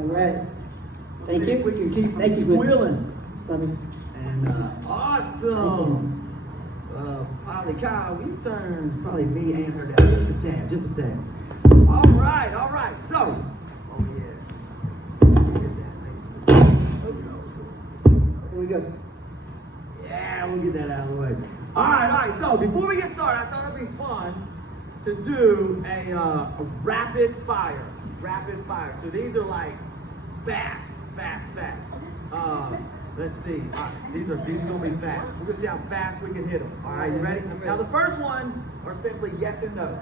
All right. Thank you. We can keep Thank you. squealing. Love you. And awesome. Probably Kyle, we turn probably me and her down just a tad. All right. So, oh yeah. Here we go. Yeah, we'll get that out of the way. All right. So before we get started, I thought it'd be fun to do a rapid fire. So these are like fast. Let's see. These are gonna be fast. We're gonna see how fast we can hit them. All right, you ready? Now the first ones are simply yes and no.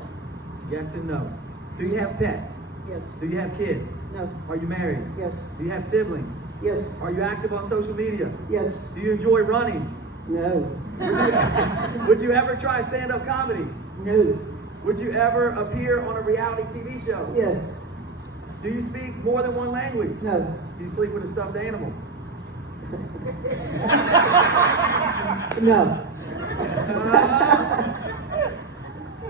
Yes and no. Do you have pets? Yes. Do you have kids? No. Are you married? Yes. Do you have siblings? Yes. Are you active on social media? Yes. Do you enjoy running? No. Would you ever try stand-up comedy? No. Would you ever appear on a reality TV show? Yes. Do you speak more than one language? No. Do you sleep with a stuffed animal? No.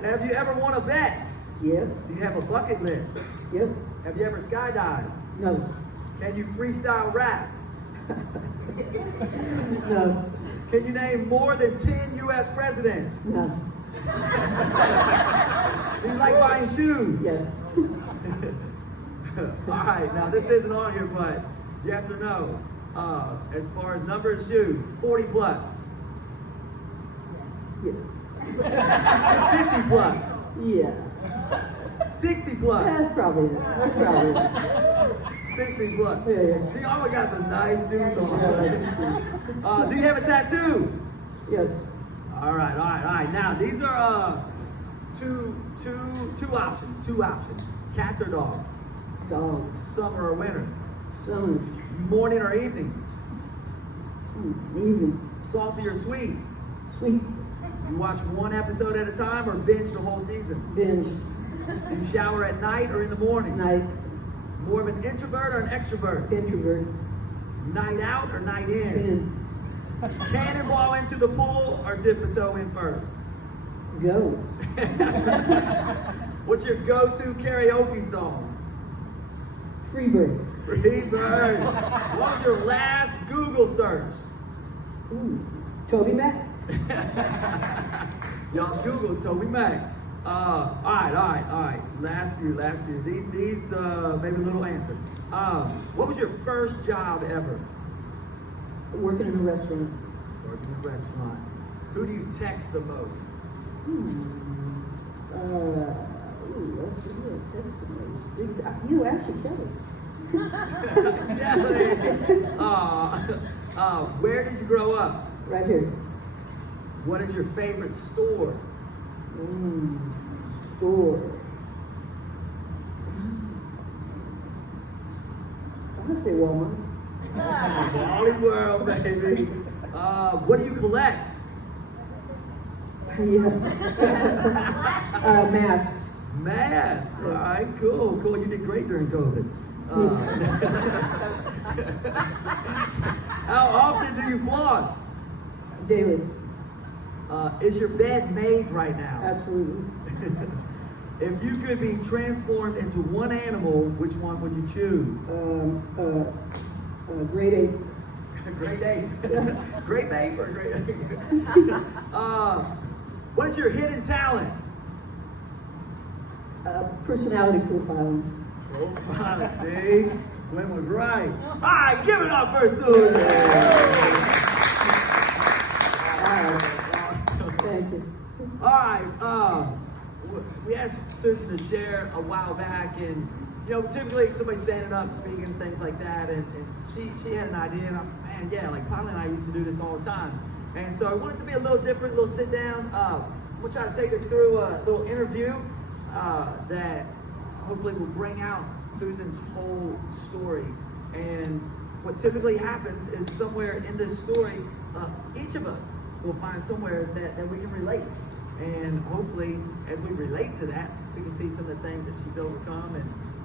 Have you ever won a bet? Yes. Do you have a bucket list? Yes. Have you ever skydived? No. Can you freestyle rap? No. Can you name more than 10 U.S. presidents? No. Do you like buying shoes? Yes. All right, now this isn't on here, but yes or no? As far as number of shoes, 40 plus. Yes. 50 plus. Yeah. 60 plus. That's probably it. 60 plus. Yeah. See, all I got some nice shoes on. Do you have a tattoo? Yes. All right. Now these are two options. Cats or dogs? Dog. Summer or winter? Summer. Morning or evening? Evening. Salty or sweet? Sweet. You watch one episode at a time or binge the whole season? Binge. Do you shower at night or in the morning? Night. More of an introvert or an extrovert? Introvert. Night out or night in? In. Cannonball into the pool or dip the toe in first? Go. What's your go-to karaoke song? Freebird. Freebird. What was your last Google search? Toby Mac. Y'all Google Toby Mac. All right. Last few. These maybe a little answer. What was your first job ever? Working in a restaurant. Working in a restaurant. Who do you text the most? That's a good text. You actually Kelly. Where did you grow up? Right here. What is your favorite store? Store. I'm gonna say Walmart. Wally World, baby. What do you collect? Yeah. Masks. Math. All right, cool. You did great during COVID. How often do you floss? Daily. Is your bed made right now? Absolutely. If you could be transformed into one animal, which one would you choose? Grade 8. Grade 8. Grade 8 or grade 8? What is your hidden talent? Personality profiling. See? Glenn was right. All right, give it up for Susan. Thank you. All right, we asked Susan to share a while back, and typically somebody's standing up, speaking, things like that, and she had an idea, and like Polly and I used to do this all the time, and so I wanted it to be a little different, a little sit down. We'll try to take us through a little interview that hopefully will bring out Susan's whole story. And what typically happens is somewhere in this story, each of us will find somewhere that we can relate. And hopefully, as we relate to that, we can see some of the things that she's overcome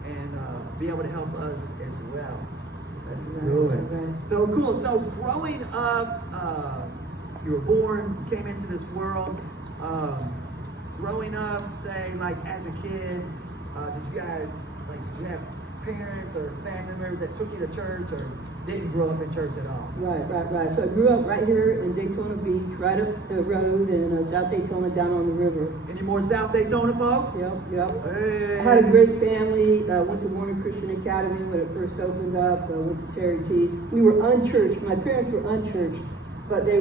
and be able to help us as well. Good. So cool. So growing up, you were born, you came into this world. Growing up, say, like as a kid, did you have parents or family members that took you to church or didn't grow up in church at all? Right. So I grew up right here in Daytona Beach, right up the road in South Daytona, down on the river. Any more South Daytona folks? Yep. Hey. I had a great family. Went to Warner Christian Academy when it first opened up. Went to Terry T. We were unchurched. My parents were unchurched, but they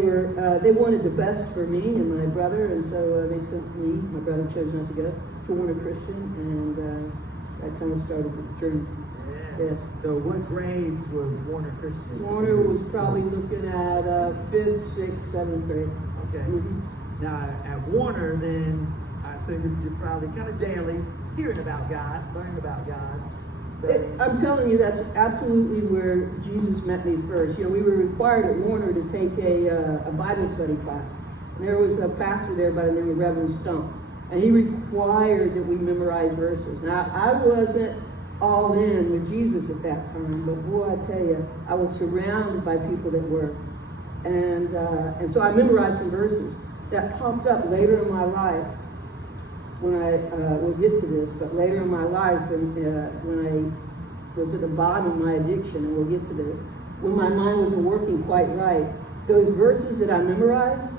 wanted the best for me and my brother, and so they sent me. My brother chose not to go to Warner Christian, and that kind of started the journey. Yeah. So what grades was Warner Christian? Warner was probably looking at 5th, 6th, 7th grade. Okay. Mm-hmm. Now at Warner, then I assume you're probably kind of daily hearing about God, learning about God. I'm telling you, that's absolutely where Jesus met me first. You know, we were required at Warner to take a Bible study class. And there was a pastor there by the name of Reverend Stump. And he required that we memorize verses. Now, I wasn't all in with Jesus at that time, but boy, I tell you, I was surrounded by people that were. And so I memorized some verses that popped up later in my life. When we'll get to this, but later in my life, when I was at the bottom of my addiction, and we'll get to this, when my mind wasn't working quite right, those verses that I memorized,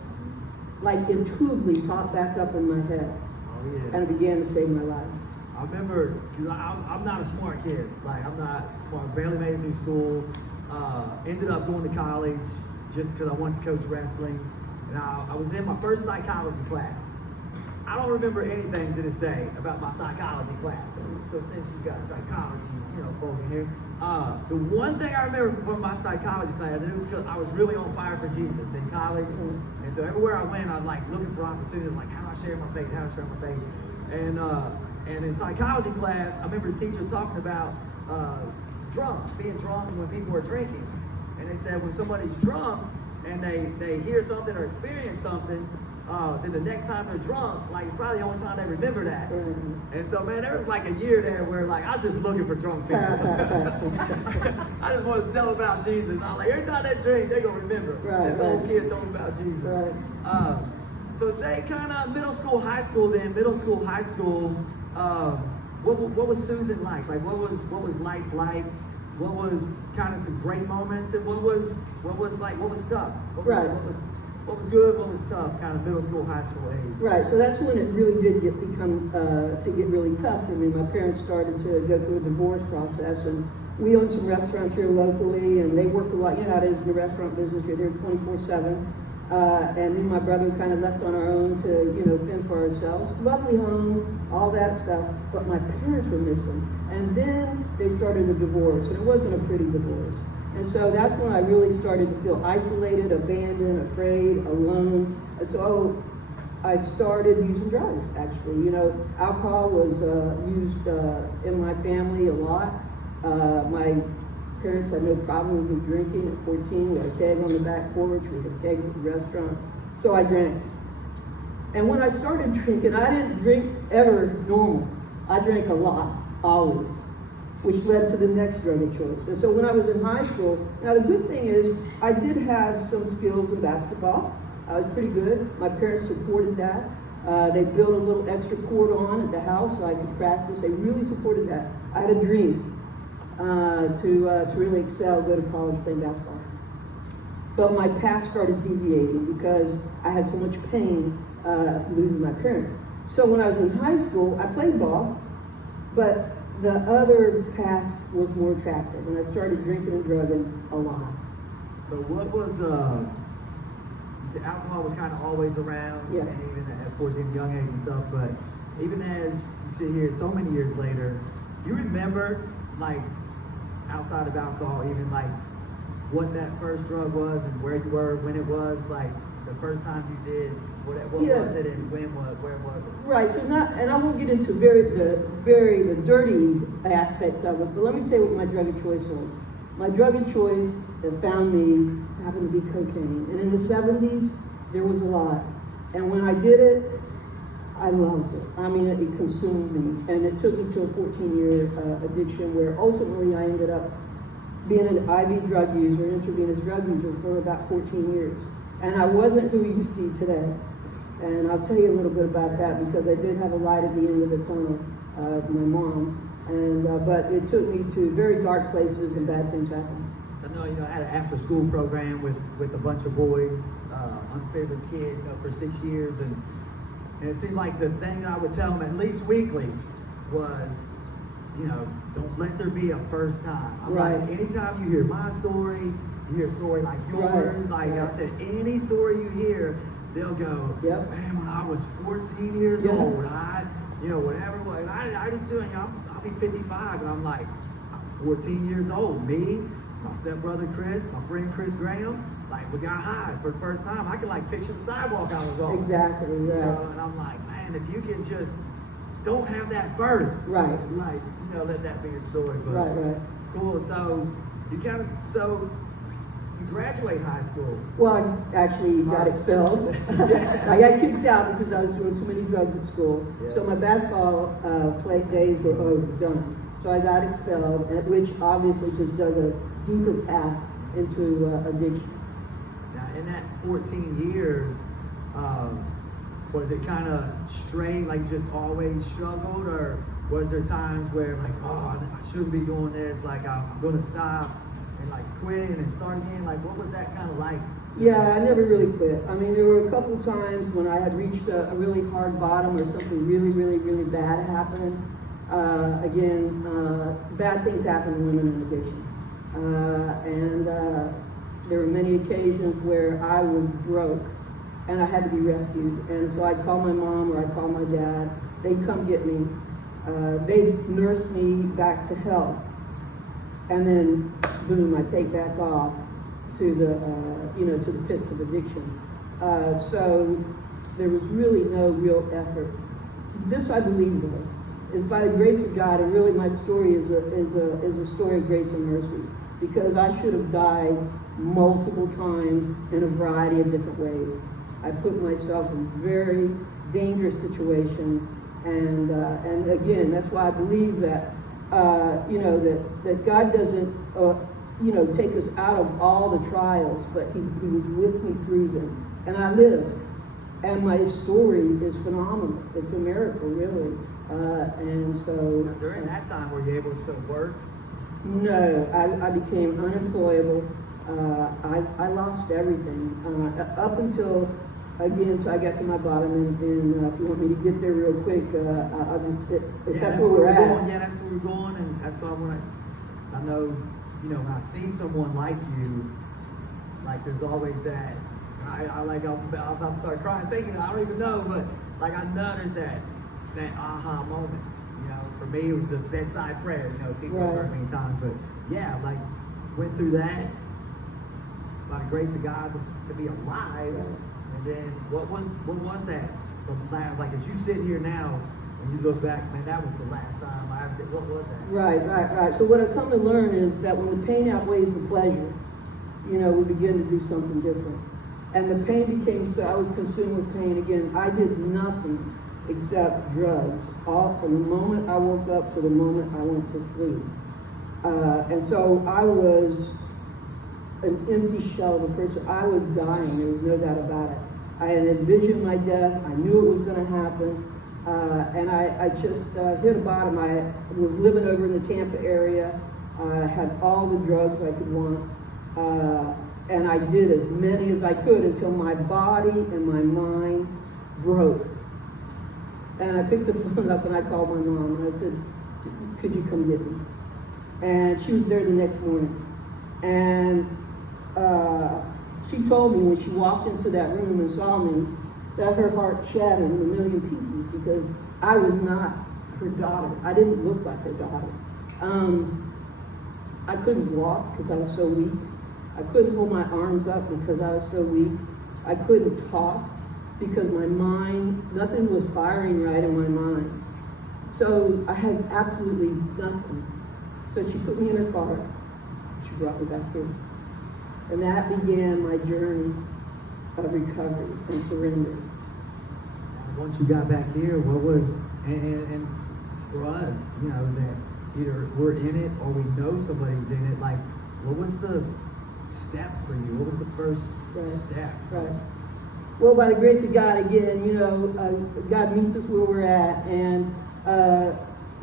like intuitively popped back up in my head. Oh, yeah. And it began to save my life. I remember, because I'm not a smart kid. Like, I'm not smart. Barely made it through school. Ended up going to college just because I wanted to coach wrestling. And I was in my first psychology class. I don't remember anything to this day about my psychology class. So since you got psychology, folk in here, the one thing I remember from my psychology class, and it was because I was really on fire for Jesus in college. And so everywhere I went, I was like looking for opportunities, like how do I share my faith, And in psychology class, I remember the teacher talking about being drunk when people were drinking. And they said when somebody's drunk and they hear something or experience something, then the next time they're drunk, like it's probably the only time they remember that. Mm-hmm. And so, man, there was like a year there where like I was just looking for drunk people. I just wanted to tell them about Jesus. I was like, every time they drink, they're gonna remember. Right, that old kid told them about Jesus. Right. So say kind of middle school, high school. What was Susan like? Like what was life like? What was kind of some great moments, and what was tough? What was good? What was tough? Kind of middle school, high school age. Right. So that's when it really did get really tough for me. My parents started to go through a divorce process, and we owned some restaurants here locally, and they worked a lot. You know how it is in the restaurant business. You're there 24/7. And me and my brother kind of left on our own to, fend for ourselves. Lovely home, all that stuff, but my parents were missing. And then they started a divorce, and it wasn't a pretty divorce. And so that's when I really started to feel isolated, abandoned, afraid, alone. And so I started using drugs, actually. Alcohol was used in my family a lot. My parents had no problems with drinking. At 14, we had a keg on the back porch, we had kegs at the restaurant. So I drank. And when I started drinking, I didn't drink ever normal. I drank a lot, always, which led to the next drug of choice. And so when I was in high school, now the good thing is I did have some skills in basketball. I was pretty good. My parents supported that. They built a little extra court on at the house so I could practice. They really supported that. I had a dream to really excel, go to college, play basketball. But my path started deviating because I had so much pain losing my parents. So when I was in high school, I played ball, but the other path was more attractive, and I started drinking and drugging a lot. So what was the alcohol was kind of always around, yeah. And even at 14, young age and stuff, but even as you sit here so many years later, you remember, like, outside of alcohol, even like what that first drug was and where you were, when it was, like the first time you did, what yeah. was it and where was it? Right, so and I won't get into the dirty aspects of it, but let me tell you what my drug of choice was. My drug of choice that found me happened to be cocaine. And in the 70s, there was a lot. And when I did it, I loved it. I mean, it consumed me. And it took me to a 14-year addiction where ultimately I ended up being an IV drug user, an intravenous drug user for about 14 years. And I wasn't who you see today. And I'll tell you a little bit about that because I did have a light at the end of the tunnel. My mom And, but it took me to very dark places and bad things happened. I know, I had an after-school program with a bunch of boys, unfavored kids, for 6 years, and it seemed like the thing I would tell them at least weekly was, don't let there be a first time. I'm Right. like, anytime you hear my story, you hear a story like yours, Right. like I said, any story you hear, they'll go, Yep. man, when I was 14 years Yeah. old, whatever it was, and I do too, I'll be 55, and I'm like, I'm 14 years old, me, my stepbrother Chris, my friend Chris Graham, like we got high for the first time. I can like picture the sidewalk I was on. Exactly, right. And I'm like, man, if you can just don't have that first. Right. Like, let that be your story. But Right. cool. So you graduate high school. Well, I actually got expelled. I got kicked out because I was doing too many drugs at school. Yeah. So my basketball play days were done. So I got expelled, which obviously just does a deeper path into addiction. Now, in that 14 years, was it kind of straight, like you just always struggled, or was there times where like, oh, I shouldn't be doing this, like I'm going to stop and like quit and start again? Like, what was that kind of like? Yeah, I never really quit. I mean, there were a couple times when I had reached a really hard bottom or something really, really, really bad happened. Bad things happen to women in addiction. There were many occasions where I was broke and I had to be rescued. And so I'd call my mom or I'd call my dad. They'd come get me. They'd nurse me back to health. And then, boom, I take back off to the pits of addiction. So there was really no real effort. This I believe though, is by the grace of God, and really my story is a story of grace and mercy, because I should have died multiple times in a variety of different ways. I put myself in very dangerous situations, and again, that's why I believe that that God doesn't take us out of all the trials, but He was with me through them, and I lived. And my story is phenomenal. It's a miracle, really. And so During that time, were you able to work? no, I became unemployable. I lost everything up until again. So I got to my bottom, and if you want me to get there real quick, I'll just if that's where we're at. Going. Yeah, that's where we're going, and that's why I know, when I see someone like you, like there's always that. I'll start crying, thinking I don't even know, but like I know there's that aha moment. For me it was the bedside prayer. People have heard many times, but yeah, like went through that by the grace of God to be alive. And then what was that? The last, like as you sit here now and you look back, man, that was the last time I ever did. What was that? Right. So what I've come to learn is that when the pain outweighs the pleasure, we begin to do something different. And the pain became so, I was consumed with pain again. I did nothing except drugs, all from the moment I woke up to the moment I went to sleep. And so I was an empty shell of a person. I was dying, there was no doubt about it. I had envisioned my death, I knew it was going to happen, and I just hit a bottom. I was living over in the Tampa area, had all the drugs I could want. And I did as many as I could until my body and my mind broke. And I picked the phone up and I called my mom and I said, could you come get me? And she was there the next morning. And she told me when she walked into that room and saw me that her heart shattered in a million pieces because I was not her daughter. I didn't look like her daughter. I couldn't walk because I was so weak. I couldn't hold my arms up because I was so weak. I couldn't talk because my mind, nothing was firing right in my mind. So I had absolutely nothing. So she put me in her car. She brought me back here. And that began my journey of recovery and surrender. Once you got back here, what was, and for us, that either we're in it or we know somebody's in it, like, what was the step for you? What was the first step? Right. Well, by the grace of God, again, God meets us where we're at, and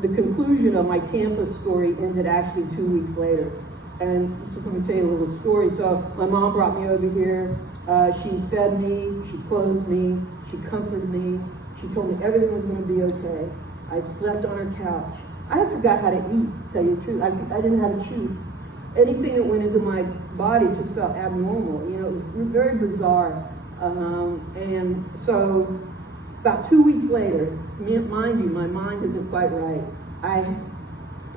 the conclusion of my Tampa story ended actually 2 weeks later. And so let me tell you a little story. So my mom brought me over here. She fed me, she clothed me, she comforted me. She told me everything was going to be okay. I slept on her couch. I forgot how to eat, to tell you the truth. I didn't have a chew. Anything that went into my body just felt abnormal. You know, it was very bizarre. And so about 2 weeks later, mind you, my mind isn't quite right.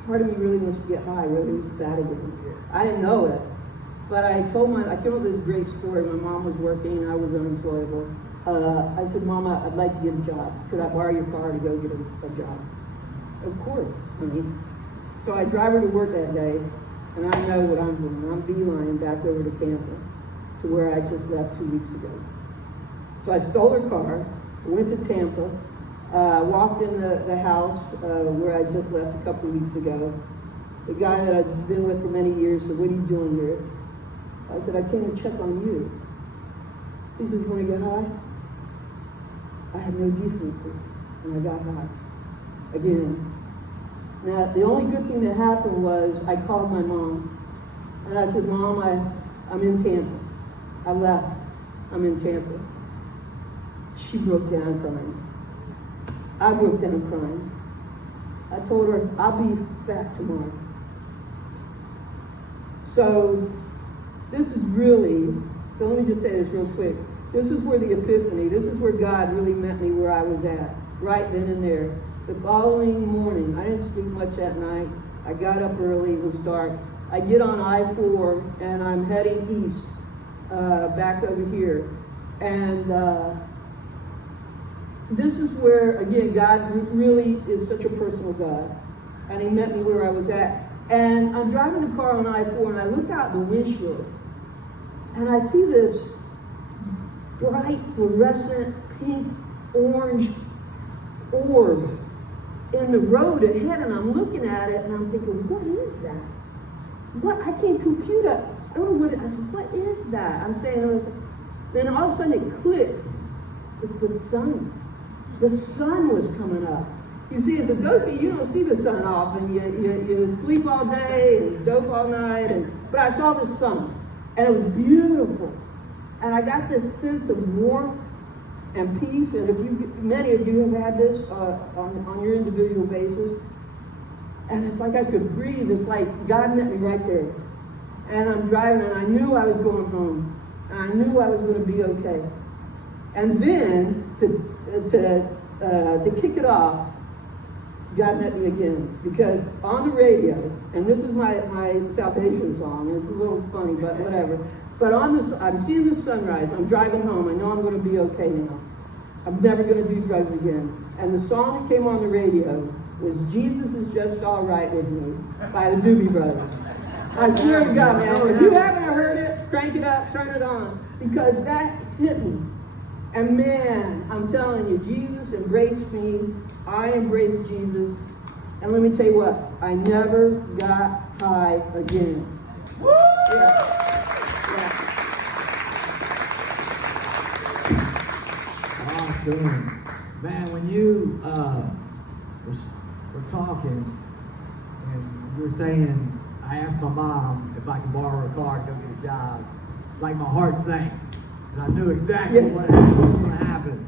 Part of me really wants to get high, really bad again. I didn't know it. But I came up with this great story. My mom was working and I was unemployable. I said, Mama, I'd like to get a job. Could I borrow your car to go get a job? Of course, honey. So I drive her to work that day, and I know what I'm doing. I'm beelining back over to Tampa, to where I just left 2 weeks ago. So I stole her car, went to Tampa, walked in the house where I just left a couple of weeks ago. The guy that I've been with for many years said, what are you doing here? I said, I came to check on you. He says, you want to get high? I had no defenses, and I got high. Again. Now, the only good thing that happened was I called my mom, and I said, Mom, I'm in Tampa. I left. I'm in Tampa. She broke down crying. I broke down crying. I told her, I'll be back tomorrow. So, this is really, so let me just say this real quick. This is where the epiphany, this is where God really met me where I was at, right then and there. The following morning, I didn't sleep much that night. I got up early, it was dark. I get on I-4 and I'm heading east, back over here. And this is where, again, God really is such a personal God. And he met me where I was at. And I'm driving the car on I-4 and I look out the windshield and I see this bright, fluorescent, pink, orange orb in the road ahead, and I'm looking at it and I'm thinking, what is that? What? I can't compute it. I don't know what it is. I said, what is that? I'm saying, then all of a sudden it clicks. It's the sun. The sun was coming up. You see, as a dopey, you don't see the sun often. You sleep all day and dope all night. But I saw the sun, and it was beautiful. And I got this sense of warmth and peace. And many of you have had this on your individual basis. And it's like I could breathe. It's like God met me right there. And I'm driving, and I knew I was going home. And I knew I was going to be okay. And then, to kick it off, God met me again. Because on the radio, and this is my salvation song, and it's a little funny, but whatever. But I'm seeing the sunrise. I'm driving home. I know I'm going to be okay now. I'm never going to do drugs again. And the song that came on the radio was Jesus Is Just All Right With Me by the Doobie Brothers. I swear to God, man, if you haven't heard it, crank it up, turn it on. Because that hit me. And man, I'm telling you, Jesus embraced me. I embraced Jesus. And let me tell you what, I never got high again. Woo! Yeah. Awesome. Man, when you were talking, and you were saying, I asked my mom if I could borrow her car to go get a job, like my heart sank. And I knew exactly what was going to happen.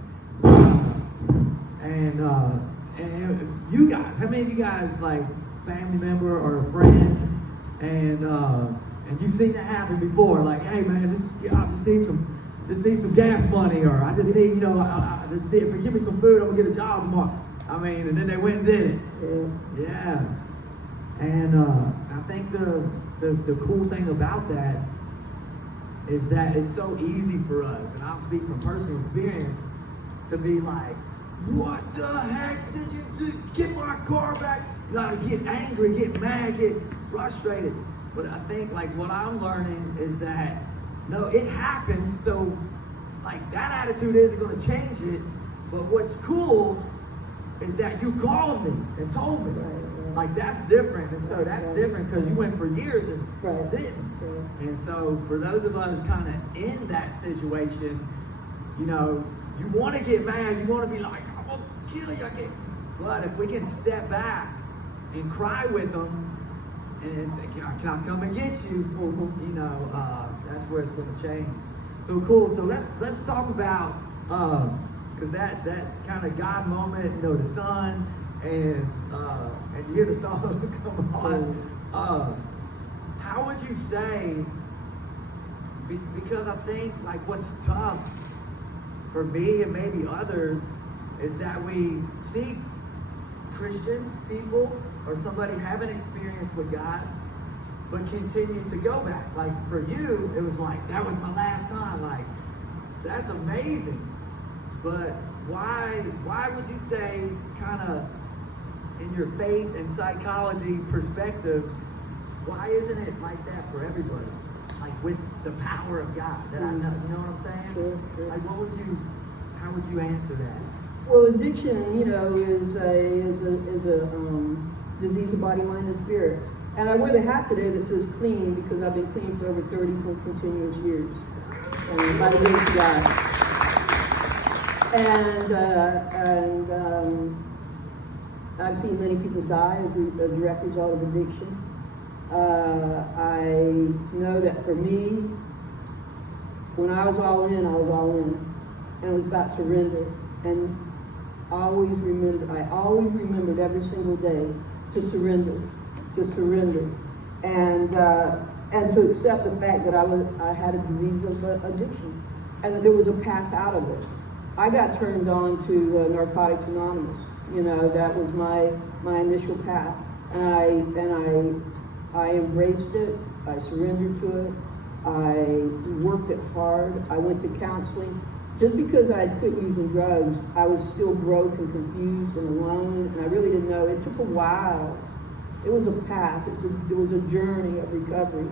And you guys, how many of you guys, like, family member or a friend, and you've seen that happen before, like, hey man, I just need some gas money, or I just need, I just need, if you give me some food, I'm gonna get a job tomorrow. I mean, and then they went and did it. Yeah. And I think the cool thing about that is that it's so easy for us, and I'll speak from personal experience, to be like, what the heck did you do? Get my car back. You gotta get angry, get mad, get frustrated. But I think, like, what I'm learning is that, no, it happened, so, like, that attitude isn't gonna change it. But what's cool is that you called me and told me. Like, that's different. And so that's different because you went for years and didn't. And so for those of us kind of in that situation, you want to get mad. You want to be like, I'm going to kill you. But if we can step back and cry with them, and say, can I come and get you? You know, that's where it's going to change. So cool. So let's talk about because that kind of God moment, you know, the sun, and you hear the song come on. How would you say? Because I think like what's tough for me and maybe others is that we see Christian people or somebody have an experience with God, but continue to go back. Like for you, it was like, that was my last time. Like, that's amazing. But why would you say, kind of in your faith and psychology perspective, why isn't it like that for everybody? Like with the power of God that I know, you know what I'm saying? Sure. Like how would you answer that? Well, addiction, you know, is a disease of body, mind, and spirit. And I wear the hat today that says clean because I've been clean for over 34 continuous years. And by the grace of God. And I've seen many people die as a direct result of addiction. I know that for me, when I was all in, I was all in. And it was about surrender. And I always remembered every single day to surrender, and to accept the fact that I had a disease of addiction, and that there was a path out of it. I got turned on to Narcotics Anonymous. You know, that was my initial path, and I embraced it. I surrendered to it. I worked it hard. I went to counseling. Just because I had quit using drugs, I was still broke and confused and alone, and I really didn't know. It took a while. It was a path. It was a journey of recovery.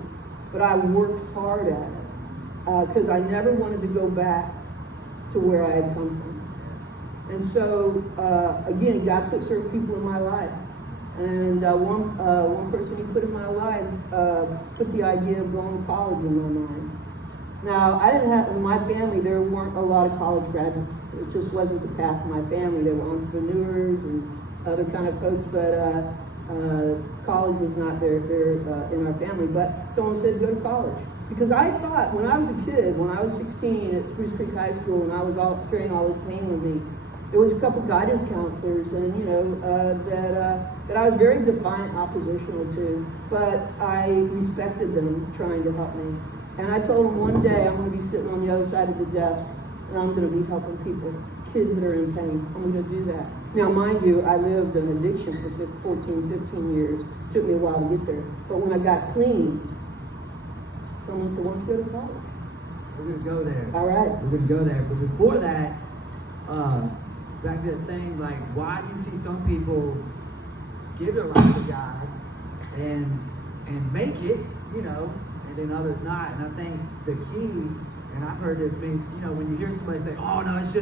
But I worked hard at it because I never wanted to go back to where I had come from. And so, again, God put certain people in my life. And one person he put in my life put the idea of going to college in my mind. Now, I didn't have, in my family, there weren't a lot of college graduates. It just wasn't the path of my family. There were entrepreneurs and other kind of folks, but college was not there in our family. But someone said, go to college. Because I thought, when I was a kid, when I was 16 at Spruce Creek High School, and I was carrying all this pain with me, there was a couple guidance counselors, and that I was very defiant, oppositional to, but I respected them trying to help me. And I told them one day I'm going to be sitting on the other side of the desk, and I'm going to be helping people, kids that are in pain. I'm going to do that. Now, mind you, I lived an addiction for 14, 15 years. It took me a while to get there. But when I got clean, someone said, why don't you go to college? We're going to go there. All right. We're going to go there. But before that, back to that thing, like, why do you see some people give their life to God and make it, you know, and then others not? And I think the key, and I've heard this means, you know, when you hear somebody say, oh no, it's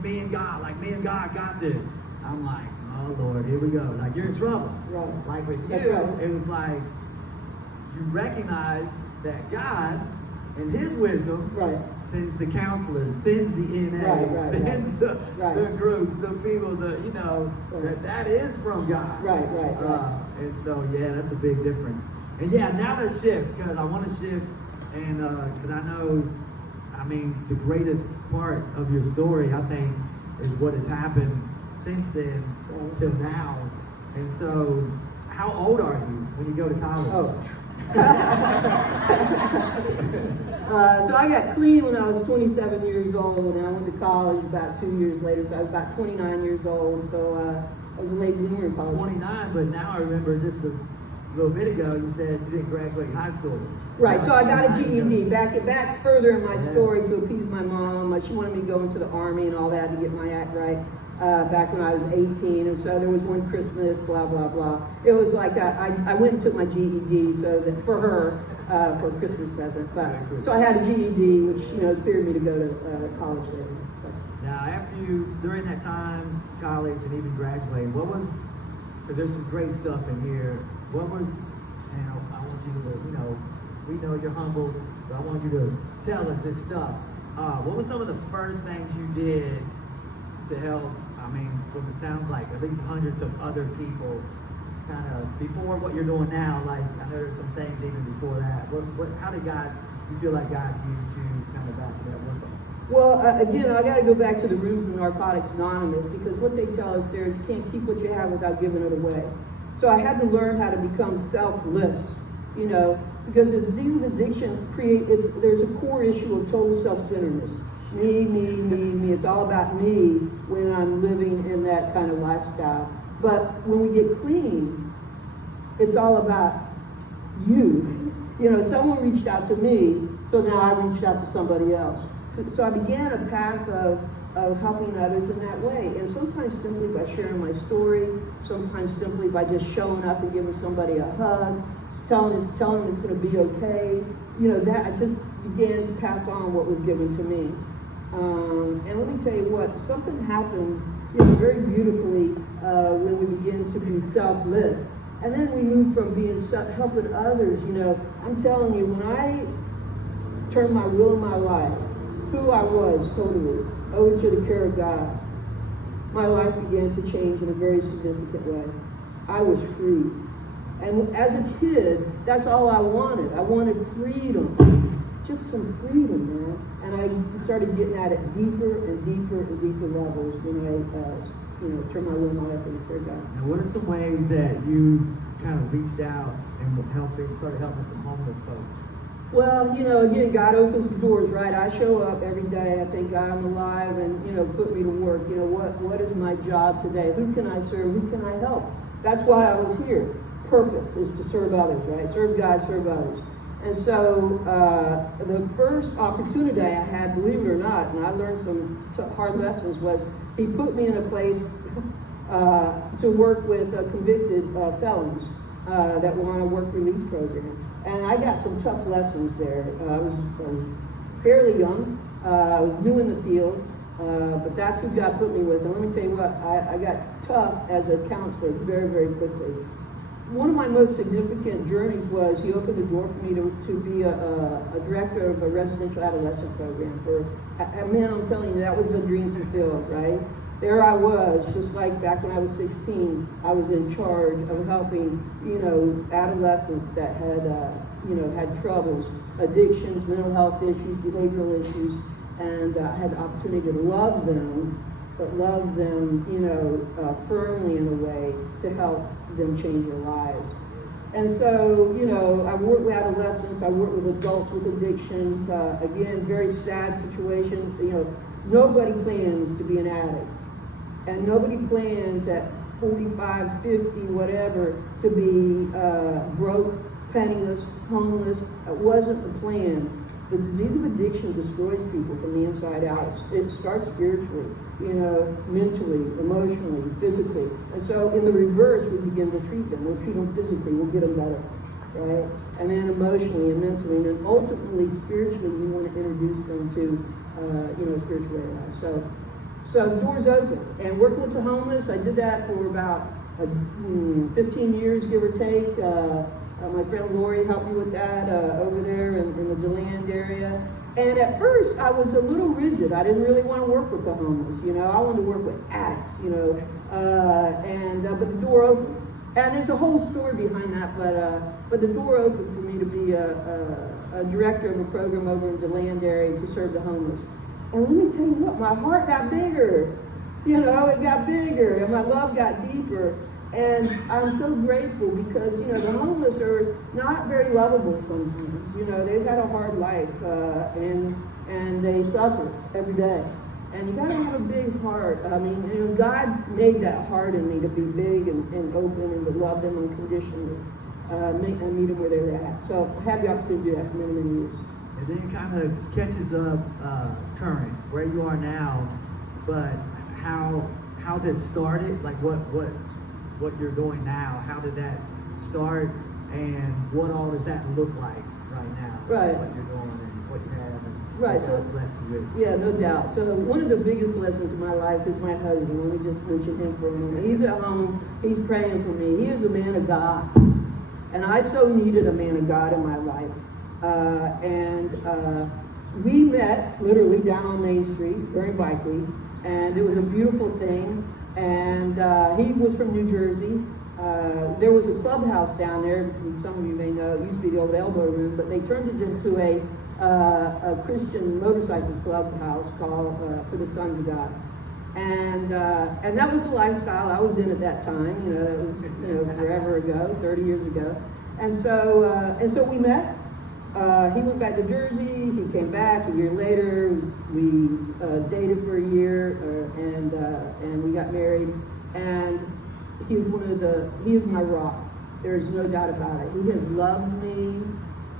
me and God, like me and God got this. I'm like, oh Lord, here we go. Like, you're in trouble. Right. Like with you, That's right. it was like, you recognize that God, in his wisdom, Right. sends the counselors, sends the NA, sends the groups, the people, you know, that is from God. Right. And so, yeah, that's a big difference. And yeah, now let's shift, because I want to shift, and because I know, I mean, the greatest part of your story, I think, is what has happened since then till now. And so, how old are you when you go to college? Oh. So I got clean when I was 27 years old, and I went to college about 2 years later, so I was about 29 years old, so I was a late bloomer in college. 29, but now I remember just a little bit ago you said you didn't graduate high school. Right, so I got a GED. Back further in my story to appease my mom. She wanted me to go into the Army and all that to get my act right. Back when I was 18, and so there was one Christmas, blah, blah, blah. It was like I went and took my GED so that for her, for a Christmas present. But so I had a GED, which, you know, cleared me to go to college later. Now, after you, during that time, college and even graduating, what was, because there's some great stuff in here, what was, and I want you to, you know, we know you're humble, but I want you to tell us this stuff. What were some of the first things you did to help, I mean, from it sounds like at least hundreds of other people kind of before what you're doing now? Like, I know there's some things even before that. How did you feel like God used you kind of after that work? Well, again, I got to go back to the roots of Narcotics Anonymous, because what they tell us there is you can't keep what you have without giving it away. So I had to learn how to become selfless, because the disease of addiction there's a core issue of total self-centeredness. Me, me, me, me. It's all about me when I'm living in that kind of lifestyle. But when we get clean, it's all about you. Someone reached out to me, so now I reached out to somebody else. So I began a path of helping others in that way. And sometimes simply by sharing my story, sometimes simply by just showing up and giving somebody a hug, telling them it's going to be okay. That I just began to pass on what was given to me. And let me tell you what, something happens very beautifully when we begin to be selfless. And then we move from being helping others. I'm telling you, when I turned my will and my life, who I was totally, over to the care of God, my life began to change in a very significant way. I was free. And as a kid, that's all I wanted. I wanted freedom. Just some freedom, man. And I started getting at it deeper and deeper and deeper levels when I turned my will and my life over to the care of God. And what are some ways that you kind of reached out and started helping some homeless folks? Well, again, God opens the doors, right? I show up every day. I thank God I'm alive and, put me to work. What is my job today? Who can I serve? Who can I help? That's why I was here. Purpose is to serve others, right? Serve God, serve others. And so the first opportunity I had, believe it or not, and I learned some hard lessons, was he put me in a place to work with convicted felons that were on a work release program. And I got some tough lessons there. I was fairly young. I was new in the field, but that's who God put me with. And let me tell you what, I got tough as a counselor very, very quickly. One of my most significant journeys was he opened the door for me to be a director of a residential adolescent program. Man, I'm telling you, that was a dream fulfilled, right? There I was, just like back when I was 16, I was in charge of helping, adolescents that had troubles, addictions, mental health issues, behavioral issues, and I had the opportunity to love them, but love them, firmly in a way to help them change their lives. And so, I work with adolescents, I work with adults with addictions, again, very sad situation. Nobody plans to be an addict. And nobody plans at 45, 50, whatever, to be broke, penniless, homeless. It wasn't the plan. The disease of addiction destroys people from the inside out. It starts spiritually, mentally, emotionally, physically. And so in the reverse, we begin to treat them. We'll treat them physically. We'll get them better, right? And then emotionally and mentally. And then ultimately, spiritually, we want to introduce them to, spiritual way of life. So the door's open. And working with the homeless, I did that for about 15 years, give or take. My friend Lori helped me with that over there in the DeLand area. And at first, I was a little rigid. I didn't really want to work with the homeless. I wanted to work with addicts, but the door opened. And there's a whole story behind that, but the door opened for me to be a director of a program over in the DeLand area to serve the homeless. And let me tell you what, my heart got bigger. It got bigger, and my love got deeper. And I'm so grateful because, the homeless are not very lovable sometimes. They've had a hard life, and they suffer every day. And you got to have a big heart. I mean, God made that heart in me to be big and open and to love them unconditionally, and meet them where they're at. So I had the opportunity to do that for many, many years. And then it kind of catches up current, where you are now, but how this started, like what you're doing now, how did that start, and what all does that look like right now? Right. What you're doing and what you have, and right. what So God's blessed you with. Yeah, no doubt. So one of the biggest blessings in my life is my husband. Let me just mention him for a moment. He's at home. He's praying for me. He is a man of God. And I so needed a man of God in my life. We met literally down on Main Street during Bike Week, and it was a beautiful thing. And he was from New Jersey, there was a clubhouse down there, some of you may know, it used to be the old elbow room, but they turned it into a Christian motorcycle clubhouse called for the Sons of God. And that was the lifestyle I was in at that time. That was forever ago, 30 years ago. And so we met. He went back to Jersey. He came back a year later. We dated for a year, and we got married. And he is my rock. There is no doubt about it. He has loved me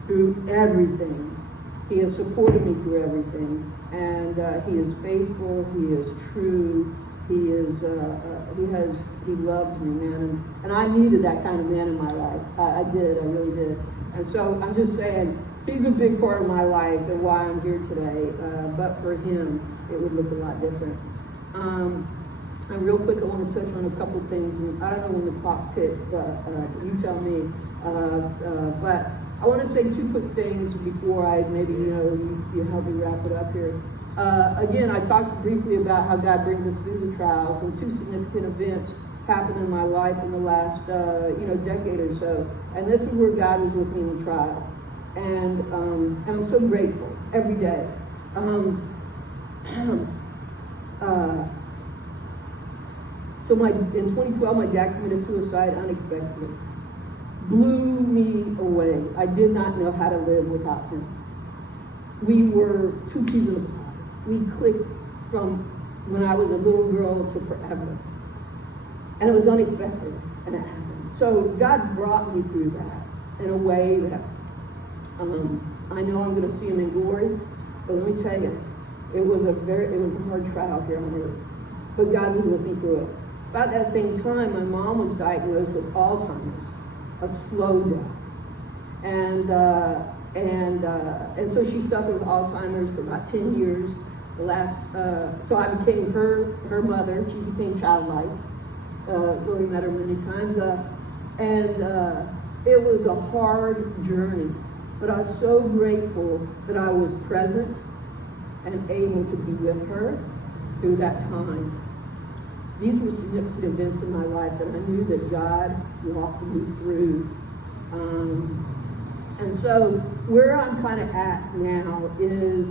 through everything. He has supported me through everything. And he is faithful. He is true. He loves me, man. And I needed that kind of man in my life. I did. I really did. And so I'm just saying, he's a big part of my life and why I'm here today. But for him, it would look a lot different. And real quick, I want to touch on a couple things. And I don't know when the clock ticks, but you tell me. But I want to say two quick things before I maybe, you help me wrap it up here. Again, I talked briefly about how God brings us through the trials, and two significant events happened in my life in the last, decade or so. And this is where God was with me in the trial. And I'm so grateful every day. So in 2012, my dad committed suicide unexpectedly. Blew me away. I did not know how to live without him. We were two peas in a pod. We clicked from when I was a little girl to forever. And it was unexpected, and it happened. So God brought me through that in a way that I know I'm going to see him in glory. But let me tell you, it was a hard trial here on earth. But God was with me through it. About that same time, my mom was diagnosed with Alzheimer's, a slow death. And so she suffered with Alzheimer's for about 10 years. So I became her mother. She became childlike. We met her many times. It was a hard journey. But I was so grateful that I was present and able to be with her through that time. These were significant events in my life that I knew that God walked me through. And so where I'm kind of at now is,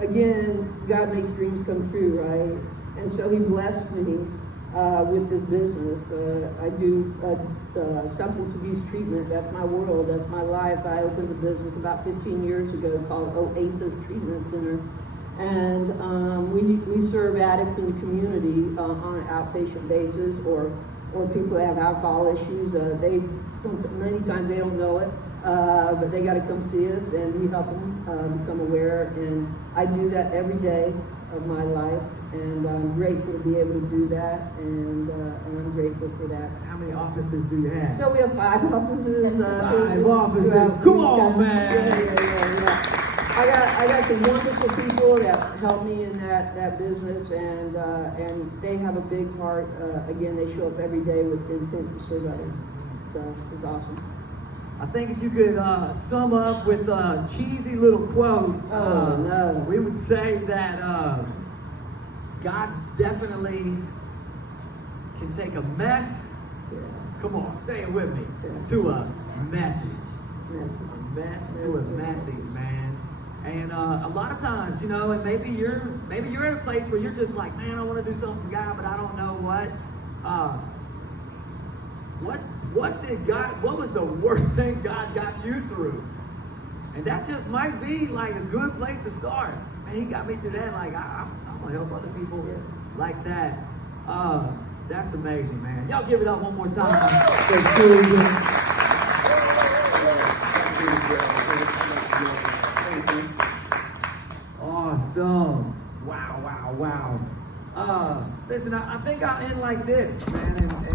again, God makes dreams come true, right? And so he blessed me with this business. I do substance abuse treatment. That's my world. That's my life. I opened a business about 15 years ago called Oasis Treatment Center. And we serve addicts in the community on an outpatient basis, or people that have alcohol issues. Many times they don't know it, but they got to come see us, and we help them become aware. And I do that every day of my life, and I'm grateful to be able to do that, and I'm grateful for that. How many offices do you have? So we have 5 offices. 5 offices. Come on, man. Yeah. I got some wonderful people that help me in that business, and they have a big heart. Again, they show up every day with intent to serve others. So it's awesome. I think if you could sum up with a cheesy little quote, no. we would say that God definitely can take a mess. Yeah. Come on, say it with me. Yeah. To a message. Yes. A mess to a message, man. And a lot of times, and maybe you're in a place where you're just like, man, I want to do something for God, but I don't know what. What was the worst thing God got you through? And that just might be like a good place to start. Man, he got me through that. Like, I want to help other people like that. That's amazing, man. Y'all give it up one more time. Awesome. Wow. Listen, I think I'll end like this, man. And